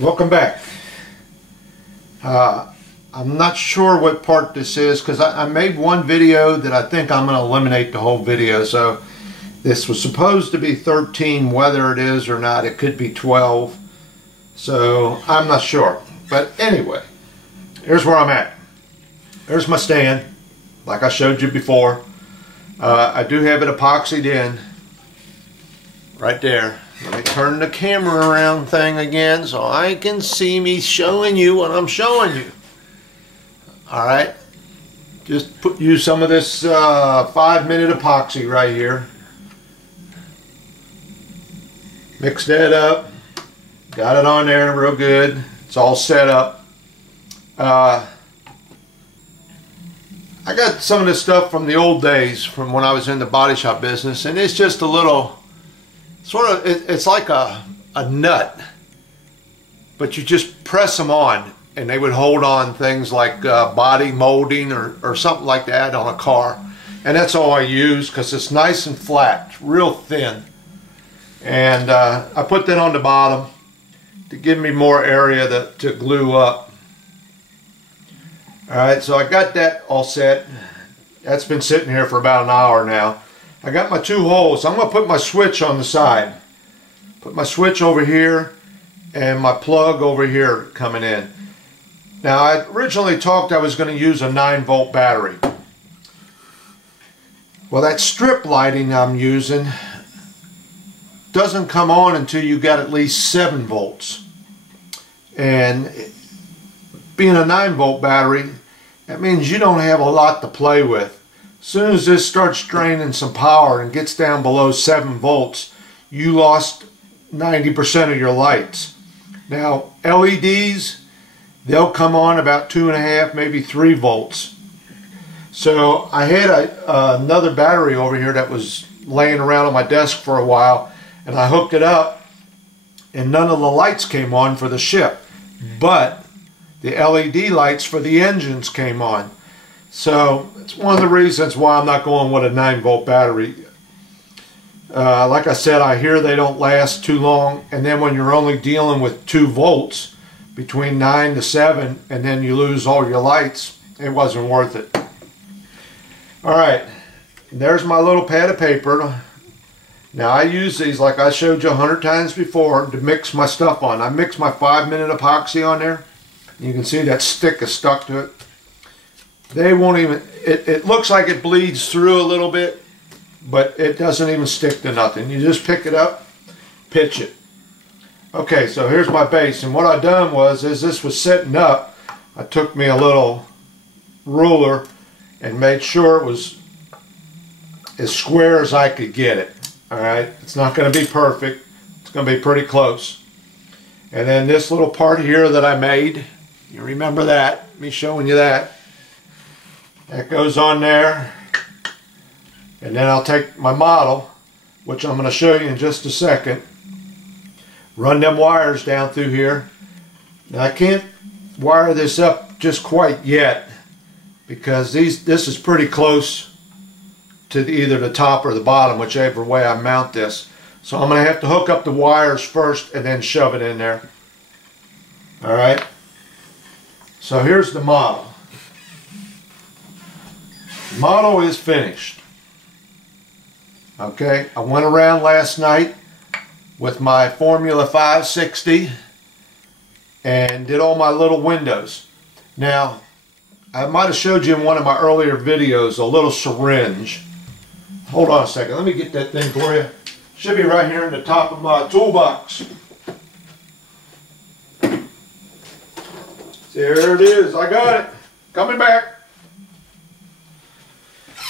Welcome back. I'm not sure what part this is because I made one video that I think I'm going to eliminate the whole video. So this was supposed to be 13, whether it is or not. It could be 12. So I'm not sure. But anyway, here's where I'm at. There's my stand, like I showed you before. I do have it epoxied in right there. Let me turn the camera around thing again so I can see me showing you what I'm showing you. Alright, just use some of this 5-minute epoxy right here. Mix that up. Got it on there real good. It's all set up. I got some of this stuff from the old days, from when I was in the body shop business, and it's just a little sort of, it's like a nut, but you just press them on and they would hold on things like body molding or something like that on a car. And that's all I use because it's nice and flat, real thin. And I put that on the bottom to give me more area to glue up. Alright, so I got that all set. That's been sitting here for about an hour now. I got my 2 holes. I'm going to put my switch on the side. Put my switch over here and my plug over here coming in. Now I originally talked I was going to use a 9-volt battery. Well, that strip lighting I'm using doesn't come on until you got at least 7 volts. And being a 9-volt battery, that means you don't have a lot to play with. As soon as this starts draining some power and gets down below 7 volts, you lost 90% of your lights. Now, LEDs, they'll come on about 2.5, maybe 3 volts. So I had another battery over here that was laying around on my desk for a while, and I hooked it up, and none of the lights came on for the ship. But the LED lights for the engines came on. So it's one of the reasons why I'm not going with a 9-volt battery. Like I said, I hear they don't last too long, and then when you're only dealing with 2 volts between 9 to 7 and then you lose all your lights, it wasn't worth it. Alright, there's my little pad of paper. Now I use these, like I showed you 100 times before, to mix my stuff on. I mix my 5-minute epoxy on there. You can see that stick is stuck to it. They won't even, it looks like it bleeds through a little bit, but it doesn't even stick to nothing. You just pick it up, pitch it. Okay, so here's my base, and what I done was, as this was setting up, I took me a little ruler and made sure it was as square as I could get it. Alright, it's not going to be perfect, it's going to be pretty close. And then this little part here that I made, you remember that, me showing you that. That goes on there, and then I'll take my model, which I'm going to show you in just a second, run them wires down through here. Now I can't wire this up just quite yet because this is pretty close to either the top or the bottom, whichever way I mount this. So I'm going to have to hook up the wires first and then shove it in there. Alright, so here's the model. Model is finished. Okay, I went around last night with my Formula 560 and did all my little windows. Now, I might have showed you in one of my earlier videos a little syringe. Hold on a second, let me get that thing for you. Should be right here in the top of my toolbox. There it is, I got it. Coming back.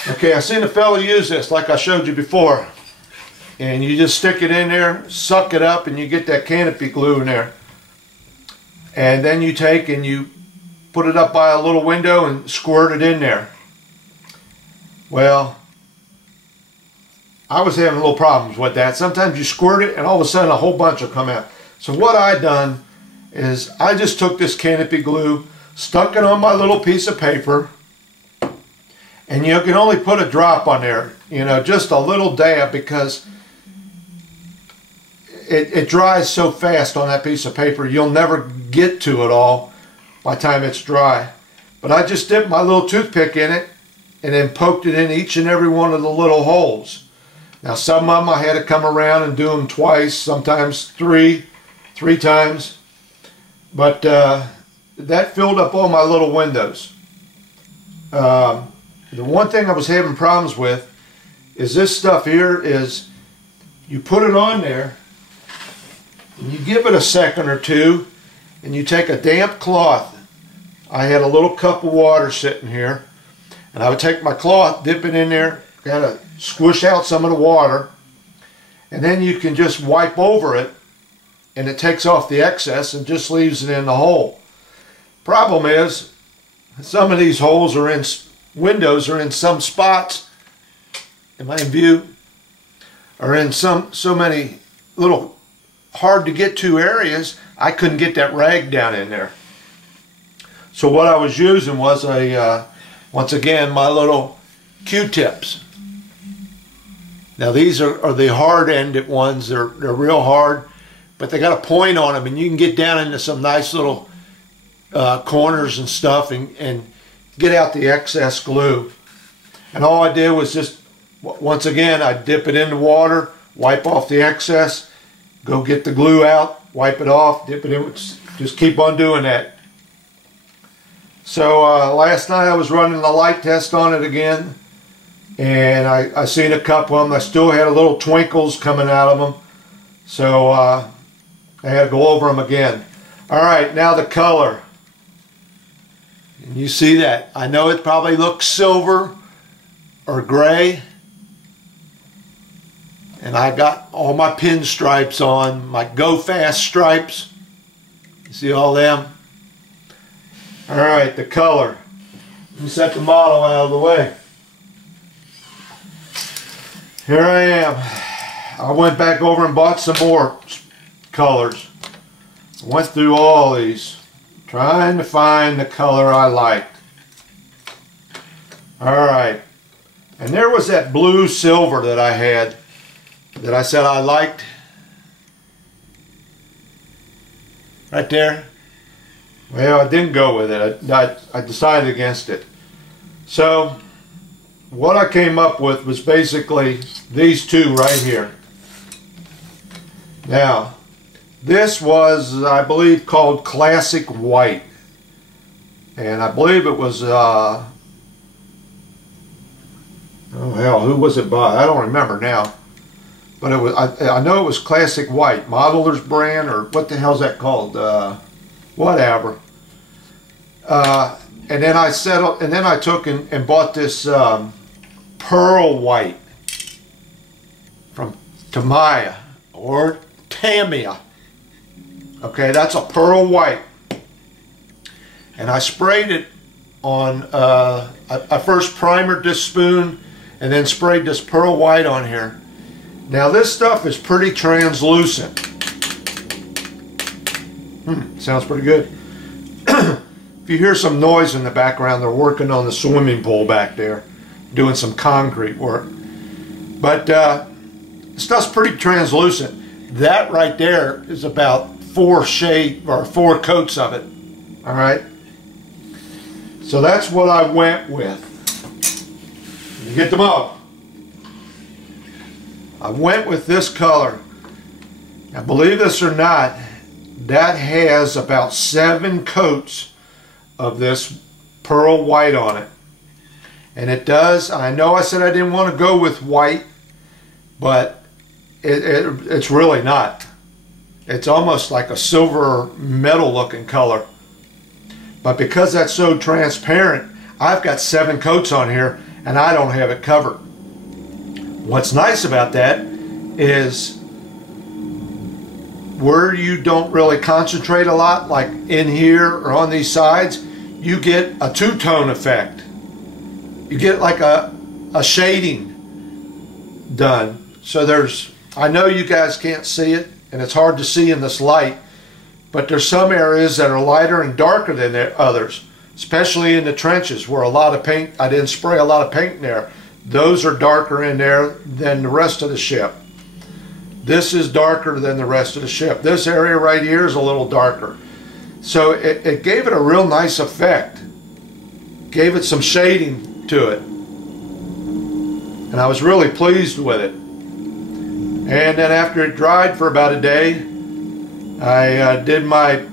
Okay, I seen a fella use this like I showed you before. And you just stick it in there, suck it up, and you get that canopy glue in there. And then you take and you put it up by a little window and squirt it in there. Well, I was having little problems with that. Sometimes you squirt it and all of a sudden a whole bunch will come out. So what I done is I just took this canopy glue, stuck it on my little piece of paper, and you can only put a drop on there, you know, just a little dab, because it dries so fast on that piece of paper, you'll never get to it all by the time it's dry. But I just dipped my little toothpick in it and then poked it in each and every one of the little holes. Now some of them I had to come around and do them twice, sometimes three times. But that filled up all my little windows. The one thing I was having problems with is this stuff here is you put it on there and you give it a second or two and you take a damp cloth. I had a little cup of water sitting here and I would take my cloth, dip it in there, kind of squish out some of the water, and then you can just wipe over it and it takes off the excess and just leaves it in the hole. Problem is, some of these holes are in windows, are in some spots, am I in view, are in so many little hard to get to areas, I couldn't get that rag down in there. So what I was using was once again, my little Q-tips. Now these are the hard-ended ones. They're real hard, but they got a point on them, and you can get down into some nice little corners and stuff and get out the excess glue. And all I did was just, once again, I dip it in the water, wipe off the excess, go get the glue out, wipe it off, dip it in, just keep on doing that. So last night I was running the light test on it again, and I seen a couple of them. I still had a little twinkles coming out of them, so I had to go over them again. Alright, now the color. And you see that. I know it probably looks silver or gray, and I got all my pinstripes on, my Go Fast stripes. You see all them? Alright, the color. Let me set the model out of the way. Here I am. I went back over and bought some more colors. I went through all these, trying to find the color I liked. Alright. And there was that blue silver that I had, that I said I liked. Right there. Well, I didn't go with it. I decided against it. So what I came up with was basically these two right here. Now, this was, I believe, called Classic White. And I believe it was, oh hell, who was it by? I don't remember now. But it was, I know it was Classic White, Modeler's brand, or what the hell's that called? Whatever. And then I settled, and then I took and bought this Pearl White from Tamiya or Tamiya. Okay, that's a Pearl White. And I sprayed it on, I first primered this spoon and then sprayed this Pearl White on here. Now this stuff is pretty translucent. Sounds pretty good. If you hear some noise in the background, they're working on the swimming pool back there, doing some concrete work. But stuff's pretty translucent. That right there is about 4 coats of it. All right. So that's what I went with. You get them up. I went with this color. Now, believe this or not, that has about 7 coats of this Pearl White on it. And it does, I know I said I didn't want to go with white, but it's really not. It's almost like a silver metal looking color. But because that's so transparent, I've got 7 coats on here and I don't have it covered. What's nice about that is where you don't really concentrate a lot, like in here or on these sides, you get a two-tone effect. You get like a shading done. So there's, I know you guys can't see it and it's hard to see in this light, but there's some areas that are lighter and darker than others, especially in the trenches where a lot of paint, I didn't spray a lot of paint in there. Those are darker in there than the rest of the ship. This is darker than the rest of the ship. This area right here is a little darker. So it gave it a real nice effect. Gave it some shading to it. And I was really pleased with it. And then after it dried for about a day, I did my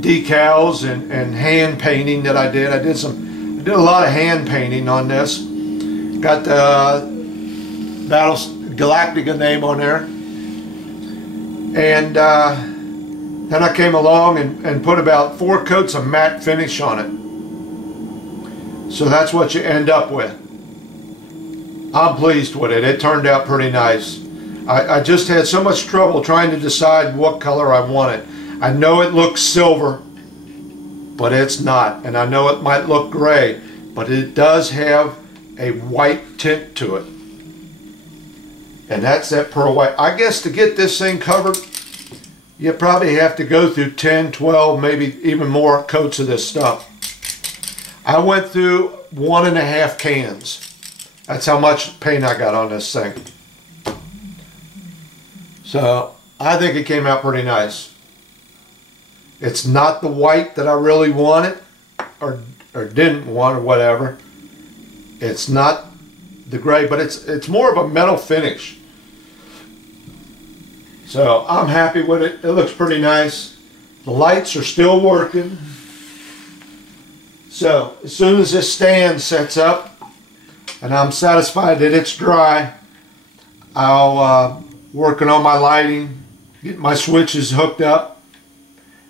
decals and hand painting that I did. I did a lot of hand painting on this. Got the BATTLESTAR Galactica name on there. And then I came along and put about 4 coats of matte finish on it. So that's what you end up with. I'm pleased with it. It turned out pretty nice. I just had so much trouble trying to decide what color I wanted. I know it looks silver, but it's not. And I know it might look gray, but it does have a white tint to it. And that's that pearl white. I guess to get this thing covered, you probably have to go through 10, 12, maybe even more coats of this stuff. I went through 1.5 cans. That's how much paint I got on this thing. So I think it came out pretty nice. It's not the white that I really wanted or didn't want or whatever. It's not the gray, but it's more of a metal finish. So I'm happy with it. It looks pretty nice. The lights are still working. So as soon as this stand sets up and I'm satisfied that it's dry, I'll working on my lighting, get my switches hooked up,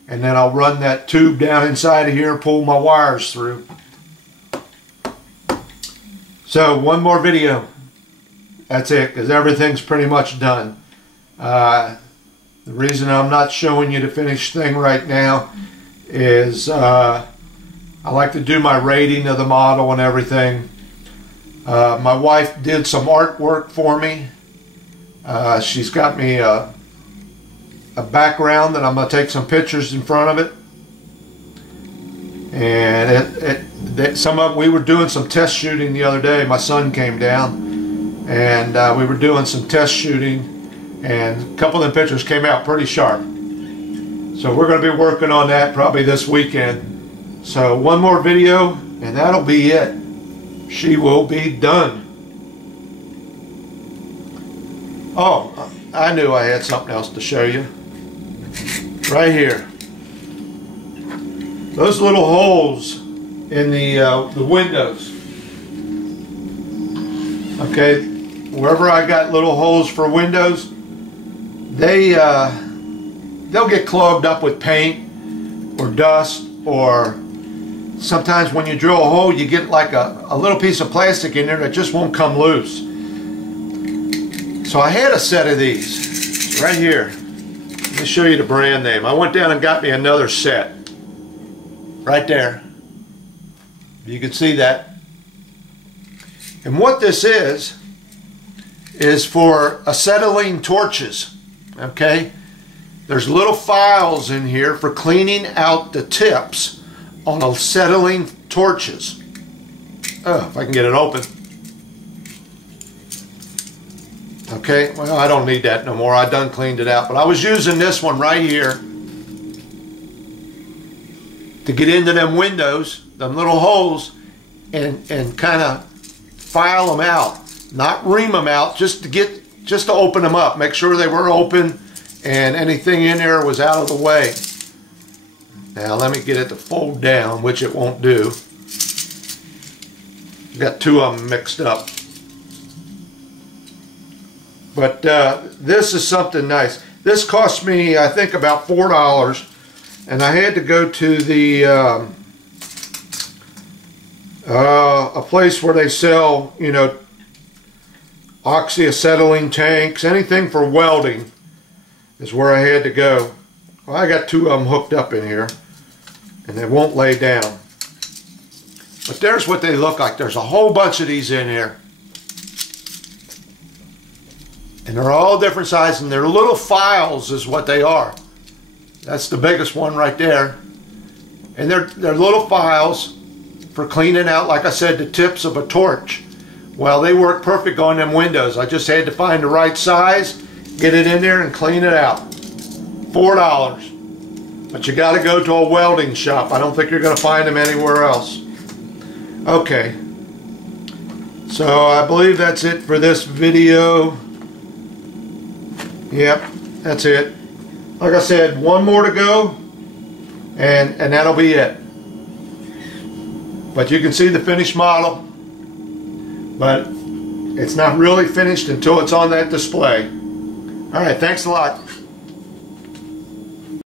and then I'll run that tube down inside of here and pull my wires through. So one more video. That's it, because everything's pretty much done. The reason I'm not showing you the finished thing right now is I like to do my rating of the model and everything. My wife did some artwork for me. She's got me a background that I'm going to take some pictures in front of it. And some of we were doing some test shooting the other day. My son came down and we were doing some test shooting, and a couple of the pictures came out pretty sharp. So we're going to be working on that probably this weekend. So one more video and that'll be it. She will be done. Oh, I knew I had something else to show you. Right here. Those little holes in the windows. Okay, wherever I got little holes for windows, they'll get clogged up with paint or dust, or sometimes when you drill a hole you get like a little piece of plastic in there that just won't come loose. So I had a set of these right here. Let me show you the brand name. I went down and got me another set. Right there. You can see that. And what this is for acetylene torches. Okay? There's little files in here for cleaning out the tips on acetylene torches. Oh, if I can get it open. Okay, well, I don't need that no more. I done cleaned it out. But I was using this one right here to get into them windows, them little holes, and kind of file them out. Not ream them out, just to open them up. Make sure they were open and anything in there was out of the way. Now let me get it to fold down, which it won't do. Got 2 of them mixed up. But this is something nice. This cost me, I think, about $4, and I had to go to the a place where they sell, you know, oxyacetylene tanks, anything for welding is where I had to go. Well, I got 2 of them hooked up in here, and they won't lay down. But there's what they look like. There's a whole bunch of these in here. And they're all different sizes, and they're little files is what they are. That's the biggest one right there. And they're little files for cleaning out, like I said, the tips of a torch. Well, they work perfect on them windows. I just had to find the right size get it in there and clean it out. $4. But you got to go to a welding shop. I don't think you're going to find them anywhere else. Okay. So I believe that's it for this video. Yep, that's it. Like I said, one more to go, and that'll be it. But you can see the finished model, but it's not really finished until it's on that display. All right, thanks a lot.